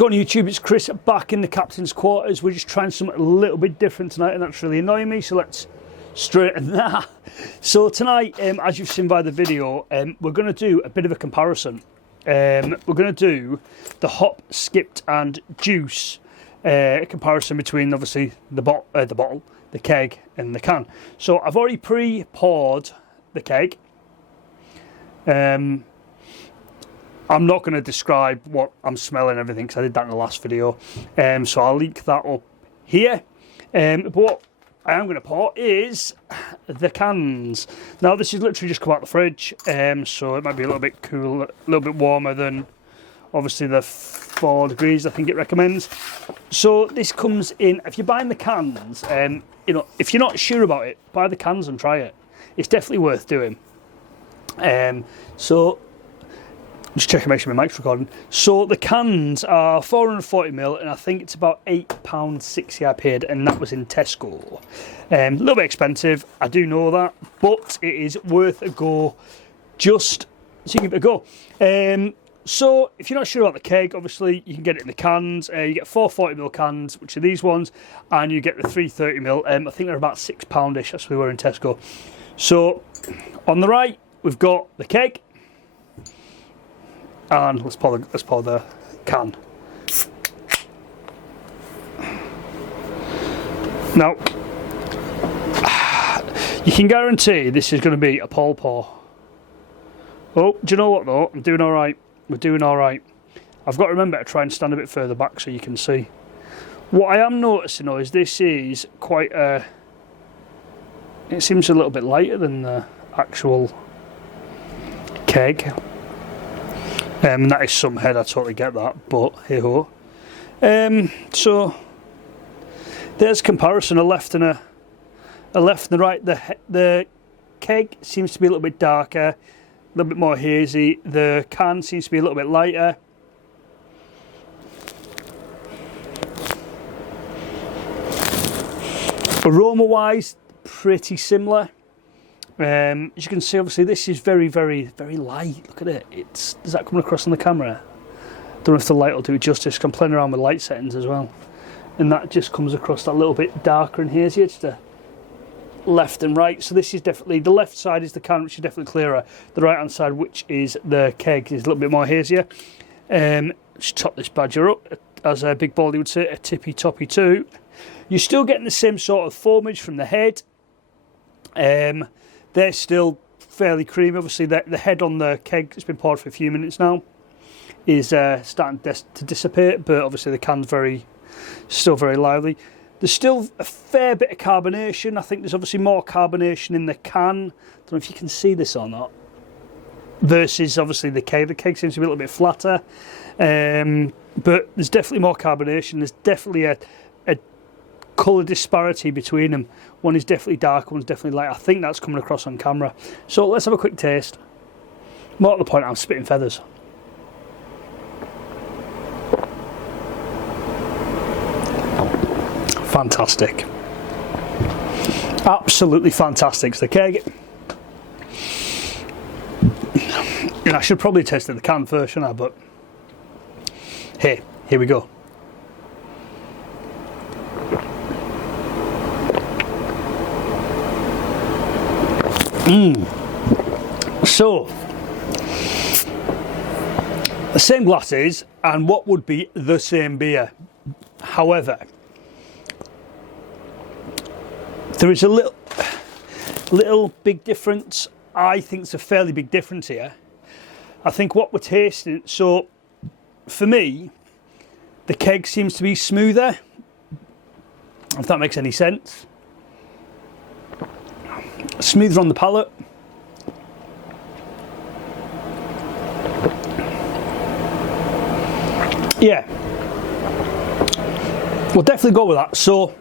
going on YouTube? It's Chris back in the captain's quarters. We're just trying something a little bit different tonight, and that's really annoying me, so let's straighten that. So tonight, as you've seen by the video, we're going to do a bit of a comparison. We're going to do the hop, skipped and juice comparison between obviously the bottle, the keg and the can. So I've already pre-poured the keg. I'm not going to describe what I'm smelling and everything because I did that in the last video. So I'll link that up here. But what I am going to pour is the cans. Now this is literally just come out the fridge, so it might be a little bit cool, a little bit warmer than obviously the 4 degrees I think it recommends. So this comes in, if you're buying the cans, you know, if you're not sure about it, buy the cans and try it. It's definitely worth doing. So just checking, make sure my mic's recording. So the cans are 440ml, and I think it's about £8.60 I paid, and that was in Tesco. A little bit expensive, I do know that, but it is worth a go. Just so you give it a go. So if you're not sure about the keg, obviously you can get it in the cans. You get 440ml cans, which are these ones, and you get the 330ml. I think they're about £6-ish. That's what they were in Tesco. So on the right, we've got the keg. And let's pour the can. Now, you can guarantee this is going to be a pole pour. Oh, do you know what though? I'm doing all right. We're doing all right. I've got to remember to try and stand a bit further back so you can see. What I am noticing though is this is quite a... It seems a little bit lighter than the actual keg. And that is some head, I totally get that, but hey ho. So there's comparison, a left and a left and a right. The keg seems to be a little bit darker, a little bit more hazy. The can seems to be a little bit lighter. Aroma wise, pretty similar. As you can see, obviously this is very, very, very light. Look at it. Does that come across on the camera? Don't know if the light will do it justice. I'm playing around with light settings as well, and that just comes across that little bit darker and hazier. It's the left and right. So this is definitely, the left side is the can, which is definitely clearer. The right hand side, which is the keg, is a little bit more hazier. Just top this badger up, as a Big Baldy would say, a tippy toppy too. You're still getting the same sort of foamage from the head. They're still fairly creamy. Obviously, the head on the keg that's been poured for a few minutes now is starting to dissipate, but obviously the can's still very lively. There's still a fair bit of carbonation. I think there's obviously more carbonation in the can. Don't know if you can see this or not. Versus obviously the keg. The keg seems to be a little bit flatter, but there's definitely more carbonation. There's definitely a colour disparity between them. One is definitely dark, one's definitely light. I think that's coming across on camera. So let's have a quick taste. More to the point, I'm spitting feathers. Fantastic. Absolutely fantastic. It's the keg. And I should probably taste the can first, shouldn't I? But hey, here we go. So, the same glasses and what would be the same beer. However, there is a little big difference. I think it's a fairly big difference here. I think what we're tasting, so for me, the keg seems to be smoother, if that makes any sense. Smoother on the palate. Yeah, we'll definitely go with that. So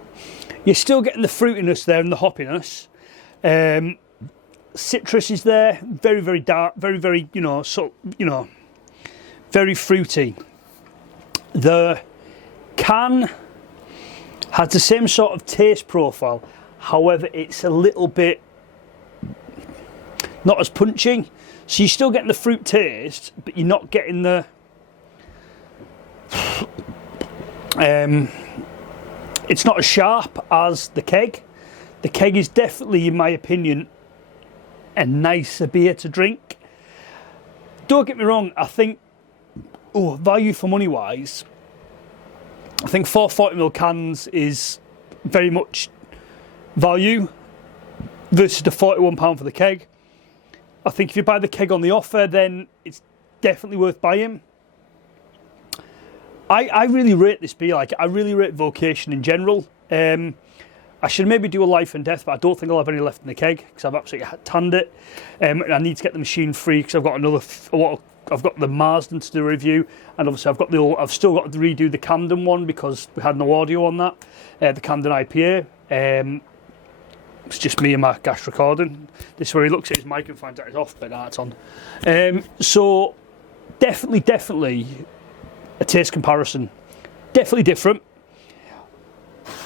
you're still getting the fruitiness there and the hoppiness. Citrus is there, very, very dark, very, very, very fruity. The can has the same sort of taste profile. However, it's a little bit not as punchy. So you're still getting the fruit taste, but you're not getting the It's not as sharp as the keg. The keg is definitely, in my opinion, a nicer beer to drink. Don't get me wrong, I think, value for money wise, I think 440ml cans is very much value versus the £41 for the keg. I think if you buy the keg on the offer, then it's definitely worth buying. I really rate this beer. Like, I really rate Vocation in general. I should maybe do a life and death, but I don't think I'll have any left in the keg because I've absolutely tanned it. And I need to get the machine free because I've got I've got the Marsden to do a review, and obviously I've still got to redo the Camden one because we had no audio on that. The Camden IPA. It's just me and my gas recording. This is where he looks at his mic and finds out it's off, but nah, it's on. So definitely a taste comparison. Definitely different.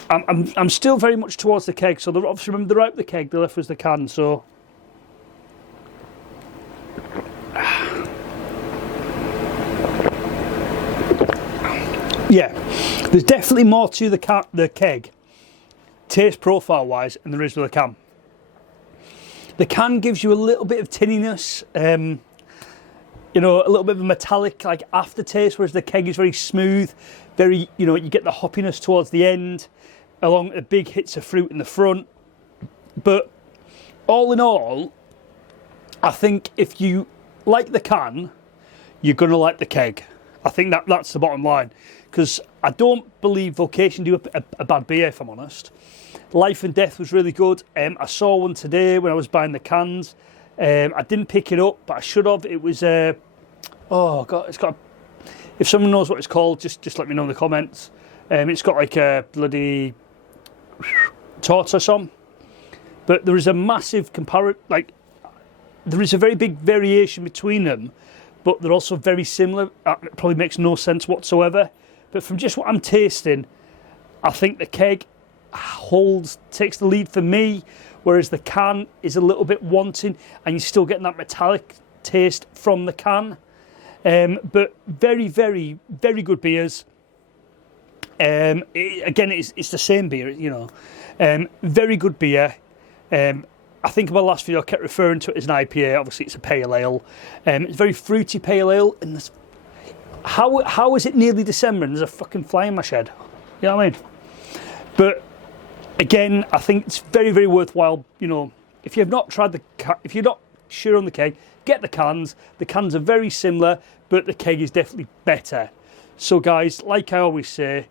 I'm still very much towards the keg. So obviously remember, they're out the keg. The left was the can. So yeah, there's definitely more to the keg, taste profile wise, than there is with the can. The can gives you a little bit of tinniness, you know, a little bit of a metallic like aftertaste, whereas the keg is very smooth, very, you know, you get the hoppiness towards the end, along the big hits of fruit in the front. But all in all, I think if you like the can, you're gonna like the keg. I think that's the bottom line, because I don't believe Vocation do a bad beer, if I'm honest. Life and Death was really good. I saw one today when I was buying the cans. I didn't pick it up, but I should have. It was oh god, it's got. If someone knows what it's called, just let me know in the comments. It's got like a bloody tortoise on, but there is a massive there is a very big variation between them, but they're also very similar. It probably makes no sense whatsoever. But from just what I'm tasting, I think the keg takes the lead for me, whereas the can is a little bit wanting, and you're still getting that metallic taste from the can. But very, very, very good beers. Again, it's the same beer, you know. Very good beer. I think in my last video I kept referring to it as an IPA. Obviously, it's a pale ale. It's a very fruity pale ale. And how is it nearly December and there's a fucking fly in my shed? You know what I mean? But again, I think it's very, very worthwhile. You know, if you've not tried if you're not sure on the keg, get the cans. The cans are very similar, but the keg is definitely better. So guys, like I always say,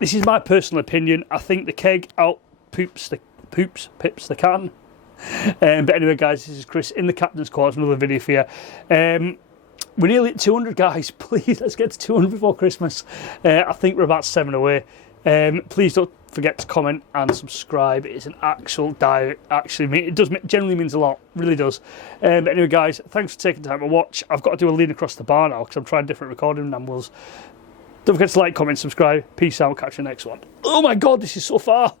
this is my personal opinion. I think the keg pips the can. But anyway, guys, this is Chris in the Captain's Quarters, another video for you. We're nearly at 200, guys. Please, let's get to 200 before Christmas. I think we're about 7 away. Please don't forget to comment and subscribe. It's an actual diet. Actually, it generally means a lot. Really does. But anyway, guys, thanks for taking time to watch. I've got to do a lean across the bar now because I'm trying different recording angles. Don't forget to like, comment, subscribe. Peace out. Catch you next one. Oh my God, this is so far.